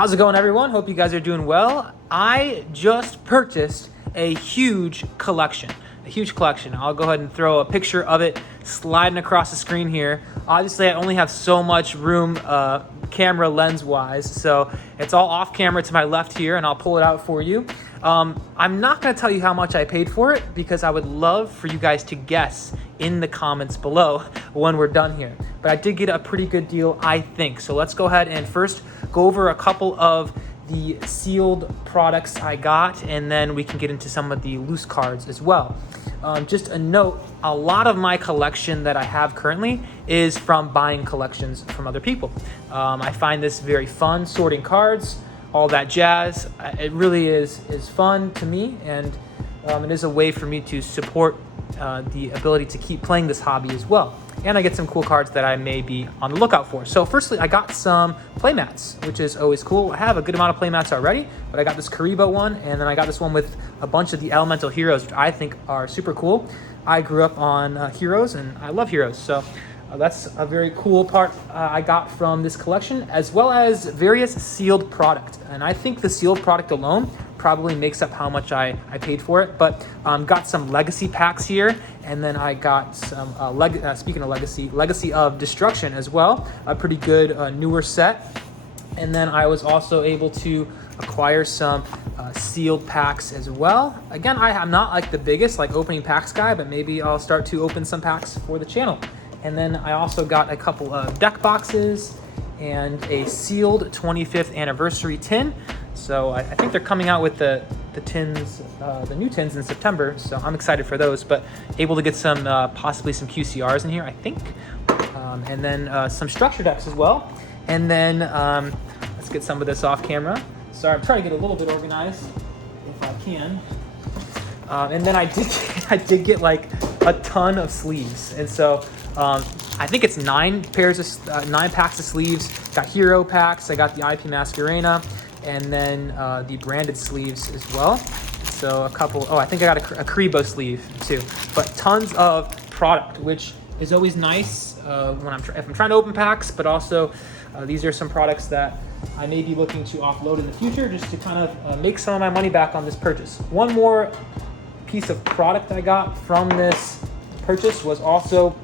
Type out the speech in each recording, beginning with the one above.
How's it going, everyone? Hope you guys are doing well. I just purchased a huge collection. I'll go ahead and throw a picture of it sliding across the screen here. Obviously, I only have so much room camera lens-wise, so it's all off camera to my left here, and I'll pull it out for you. I'm not going to tell you how much I paid for it because I would love for you guys to guess in the comments below when we're done here. But I did get a pretty good deal, I think. So let's go ahead and first go over a couple of the sealed products I got, and then we can get into some of the loose cards as well. Just a note, a lot of my collection that I have currently is from buying collections from other people. I find this very fun, sorting cards, all that jazz. It really is fun to me, and it is a way for me to support the ability to keep playing this hobby as well. And I get some cool cards that I may be on the lookout for. So firstly, I got some playmats, which is always cool. I have a good amount of playmats already, but I got this Karibo one, and then I got this one with a bunch of the elemental heroes, which I think are super cool. I grew up on heroes, and I love heroes. So that's a very cool part I got from this collection, as well as various sealed product. And I think the sealed product alone probably makes up how much I paid for it, but got some legacy packs here, and then I got some speaking of legacy of destruction as well, a pretty good newer set. And then I was also able to acquire some sealed packs as well. Again, I'm not like the biggest opening packs guy, but maybe I'll start to open some packs for the channel. And then I also got a couple of deck boxes and a sealed 25th anniversary tin. So I think they're coming out with the tins, the new tins in September. So I'm excited for those, but able to get some, possibly some QCRs in here, I think. And then some structure decks as well. And then let's get some of this off camera. Sorry, I'm trying to get a little bit organized if I can. And then I did get like a ton of sleeves. And so I think it's 9 packs of sleeves. Got hero packs. I got the IP Masquerena, and then the branded sleeves as well. So a couple. Oh, I think I got a Karibo sleeve too. But tons of product, which is always nice when if I'm trying to open packs. But also, these are some products that I may be looking to offload in the future, just to kind of make some of my money back on this purchase. One more piece of product I got from this purchase was also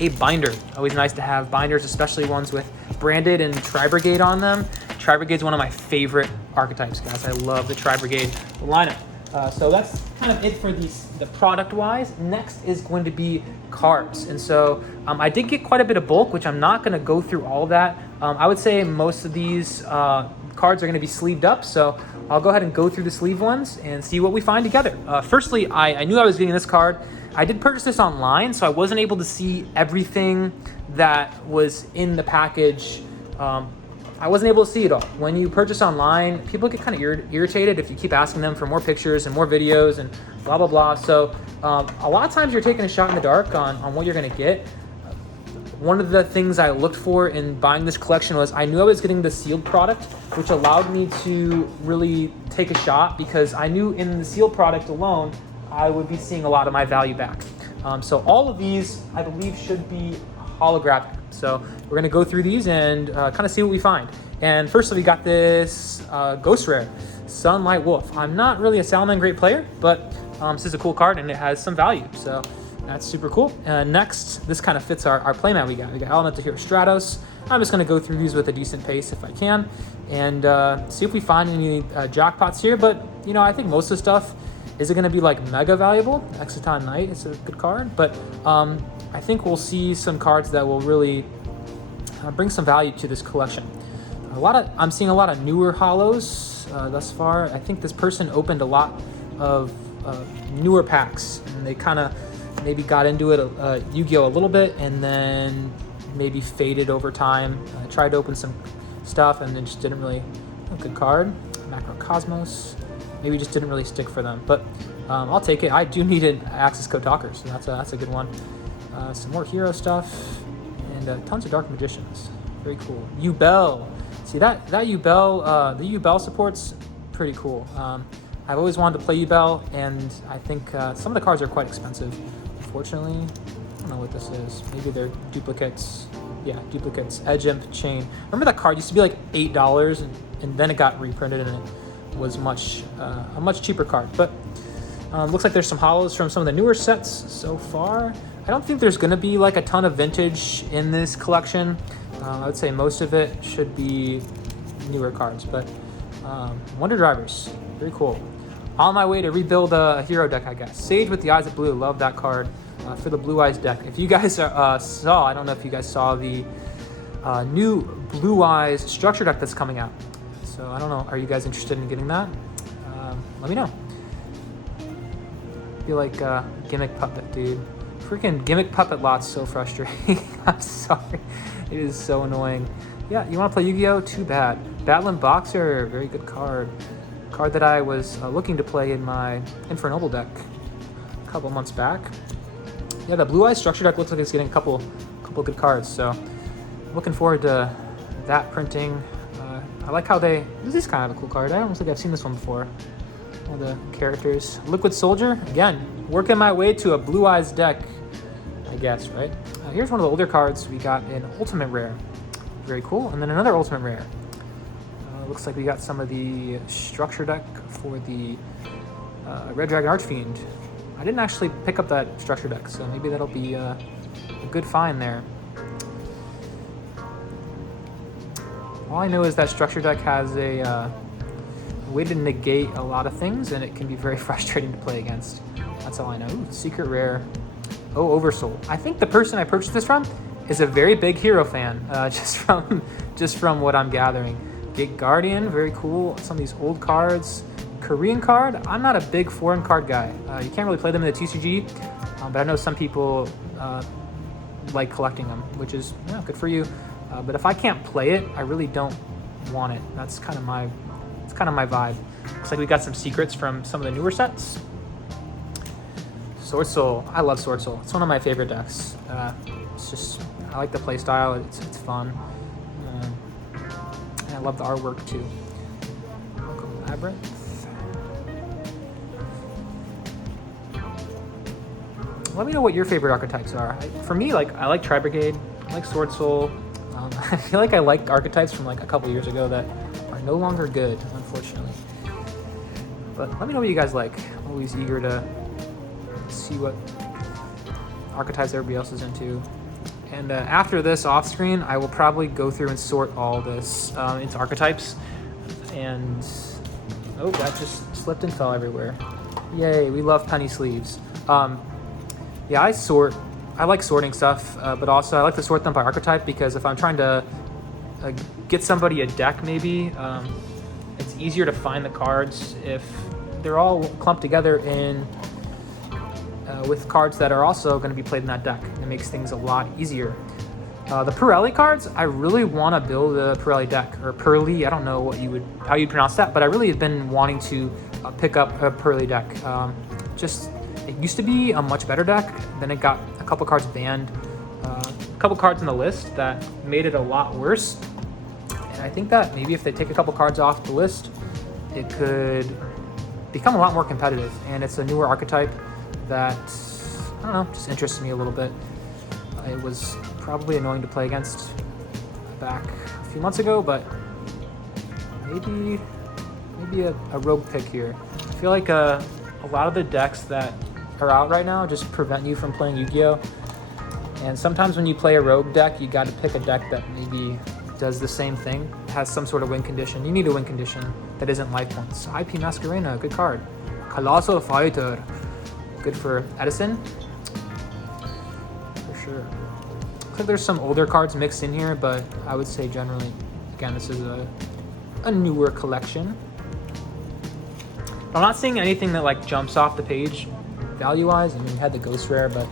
a binder. Always nice to have binders, especially ones with branded and Tri-Brigade on them. Tri-Brigade is one of my favorite archetypes, guys. I love the Tri-Brigade lineup. So that's kind of it for the product-wise. Next is going to be cards. And so I did get quite a bit of bulk, which I'm not going to go through all of that. I would say most of these cards are going to be sleeved up. So I'll go ahead and go through the sleeve ones and see what we find together. Firstly, I knew I was getting this card. I did purchase this online, so I wasn't able to see everything that was in the package. I wasn't able to see it all. When you purchase online, people get kind of irritated if you keep asking them for more pictures and more videos and blah, blah, blah. So a lot of times you're taking a shot in the dark on what you're going to get. One of the things I looked for in buying this collection was I knew I was getting the sealed product, which allowed me to really take a shot, because I knew in the sealed product alone, I would be seeing a lot of my value back. So all of these, I believe, should be holographic. So we're gonna go through these and kind of see what we find. And firstly, we got this Ghost Rare, Sunlight Wolf. I'm not really a Salamander Great player, but this is a cool card and it has some value. So that's super cool. Next, this kind of fits our playmat we got. We got Elemental Hero Stratos. I'm just gonna go through these with a decent pace if I can, and see if we find any jackpots here. But I think most of the stuff, is it going to be like mega valuable? Exciton Knight is a good card, but I think we'll see some cards that will really bring some value to this collection. I'm seeing a lot of newer holos thus far. I think this person opened a lot of newer packs, and they kind of maybe got into it, Yugioh a little bit, and then maybe faded over time. Tried to open some stuff, and then just didn't really. Good card, Macrocosmos. Maybe just didn't really stick for them, but I'll take it. I do need an access code talker, so that's a good one. Some more hero stuff, and tons of Dark Magicians. Very cool. Yubel. See that Yubel, the Yubel support's pretty cool. I've always wanted to play Yubel, and I think some of the cards are quite expensive. Unfortunately, I don't know what this is. Maybe they're duplicates. Yeah, duplicates. Edge Imp Chain. Remember that card used to be like $8, and then it got reprinted, and it was a much cheaper card. But looks like there's some holos from some of the newer sets so far. I don't think there's going to be like a ton of vintage in this collection. I would say most of it should be newer cards, but Wonder Drivers, very cool. On my way to rebuild a hero deck, I guess. Sage with the Eyes of Blue, love that card for the Blue Eyes deck. If you guys saw, I don't know if you guys saw the new Blue Eyes structure deck that's coming out. So I don't know, are you guys interested in getting that? Let me know. I feel like Gimmick Puppet, dude. Freaking Gimmick Puppet lot's so frustrating. I'm sorry. It is so annoying. Yeah, you want to play Yu-Gi-Oh? Too bad. Battling Boxer, very good card. Card that I was looking to play in my Infernoble deck a couple months back. Yeah, the Blue Eyes structure deck looks like it's getting a couple good cards, so looking forward to that printing. I like how this is kind of a cool card. I don't think I've seen this one before. All the characters. Liquid Soldier, again, working my way to a Blue Eyes deck, I guess, right? Here's one of the older cards we got in Ultimate Rare. Very cool. And then another Ultimate Rare. Looks like we got some of the structure deck for the Red Dragon Archfiend. I didn't actually pick up that structure deck, so maybe that'll be a good find there. All I know is that structure deck has a way to negate a lot of things, and it can be very frustrating to play against. That's all I know. Ooh, secret rare. Oh, Oversoul. I think the person I purchased this from is a very big hero fan, just from what I'm gathering. Gate Guardian, very cool. Some of these old cards. Korean card, I'm not a big foreign card guy. You can't really play them in the TCG, but I know some people like collecting them, which is good for you. But if I can't play it, I really don't want it. That's kind of my vibe. Looks like we got some secrets from some of the newer sets. Sword Soul, I love Sword Soul. It's one of my favorite decks. I like the play style. It's fun. And I love the artwork too. Labyrinth. Let me know what your favorite archetypes are. For me, I like Tri-Brigade, I like Sword Soul. I feel like I like archetypes from like a couple years ago that are no longer good, unfortunately. But let me know what you guys like. I'm always eager to see what archetypes everybody else is into. And after this off screen, I will probably go through and sort all this into archetypes. And oh, that just slipped and fell everywhere. Yay, we love penny sleeves. Yeah, I like sorting stuff, but also I like to sort them by archetype, because if I'm trying to get somebody a deck, maybe it's easier to find the cards if they're all clumped together with cards that are also going to be played in that deck. It makes things a lot easier. The Pirelli cards, I really want to build a Pirelli deck, or Pearly, I don't know how you'd pronounce that, but I really have been wanting to pick up a Pirelli deck. It used to be a much better deck, then it got a couple cards banned, a couple cards in the list that made it a lot worse. And I think that maybe if they take a couple cards off the list, it could become a lot more competitive. And it's a newer archetype that, I don't know, just interests me a little bit. It was probably annoying to play against back a few months ago, but maybe a rogue pick here. I feel like a lot of the decks that are out right now just prevent you from playing Yu-Gi-Oh! And sometimes when you play a rogue deck, you got to pick a deck that maybe does the same thing, has some sort of win condition. You need a win condition that isn't life points. IP Masquerena, good card. Colossal Fighter, good for Edison, for sure. Looks like there's some older cards mixed in here, but I would say generally, again, this is a newer collection. I'm not seeing anything that jumps off the page value-wise. I mean, we had the Ghost Rare, but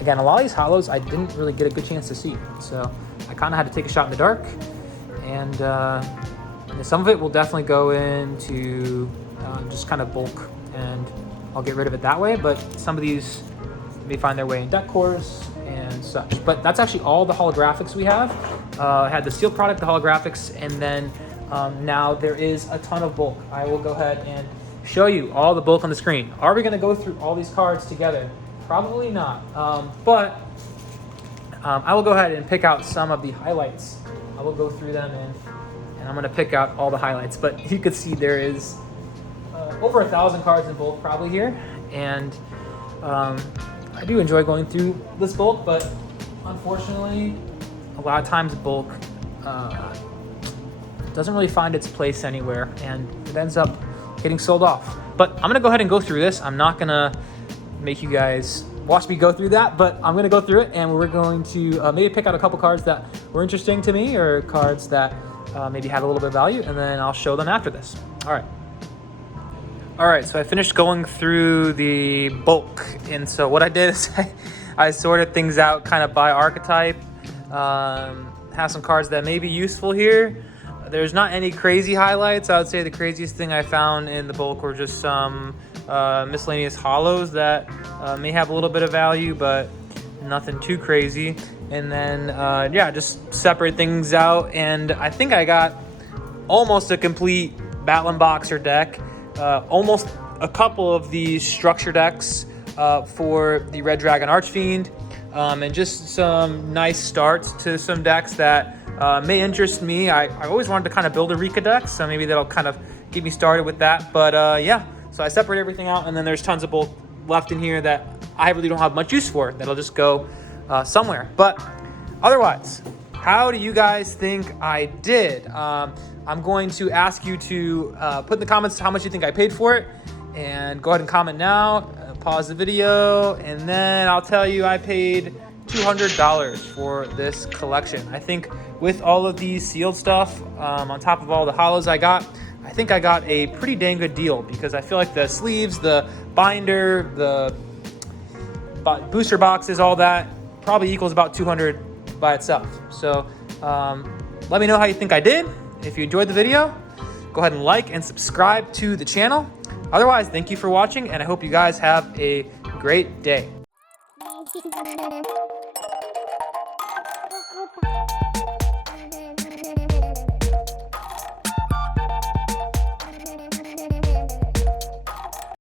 again, a lot of these holos I didn't really get a good chance to see. So I kind of had to take a shot in the dark, and some of it will definitely go into just kind of bulk, and I'll get rid of it that way. But some of these may find their way in deck cores and such. But that's actually all the holographics we have. I had the sealed product, the holographics, and then now there is a ton of bulk. I will go ahead and show you all the bulk on the screen. Are we going to go through all these cards together? Probably not. But I will go ahead and pick out some of the highlights. I will go through them and I'm gonna pick out all the highlights. But you can see there is over 1,000 cards in bulk probably here. And I do enjoy going through this bulk, but unfortunately, a lot of times bulk doesn't really find its place anywhere and it ends up getting sold off. But I'm gonna go ahead and go through this. I'm not gonna make you guys watch me go through that, but I'm gonna go through it and we're going to maybe pick out a couple cards that were interesting to me or cards that maybe had a little bit of value, and then I'll show them after this. All right, so I finished going through the bulk, and so what I did is I sorted things out kind of by archetype. Have some cards that may be useful here. There's not any crazy highlights. I would say the craziest thing I found in the bulk were just some miscellaneous hollows that may have a little bit of value, but nothing too crazy. And then, yeah, just separate things out. And I think I got almost a complete Battling Boxer deck. Almost a couple of these structure decks for the Red Dragon Archfiend, and just some nice starts to some decks that may interest me. I always wanted to kind of build a Rika deck, so maybe that'll kind of get me started with that. But yeah, so I separate everything out, and then there's tons of bulk left in here that I really don't have much use for. That'll just go somewhere. But otherwise, how do you guys think I did? I'm going to ask you to put in the comments how much you think I paid for it, and go ahead and comment now, pause the video, and then I'll tell you I paid $200 for this collection. I think with all of these sealed stuff, on top of all the hollows I think I got a pretty dang good deal, because I feel like the sleeves, the binder, the booster boxes, all that probably equals about $200 by itself. So let me know how you think I did. If you enjoyed the video, go ahead and like and subscribe to the channel. Otherwise, thank you for watching, and I hope you guys have a great day.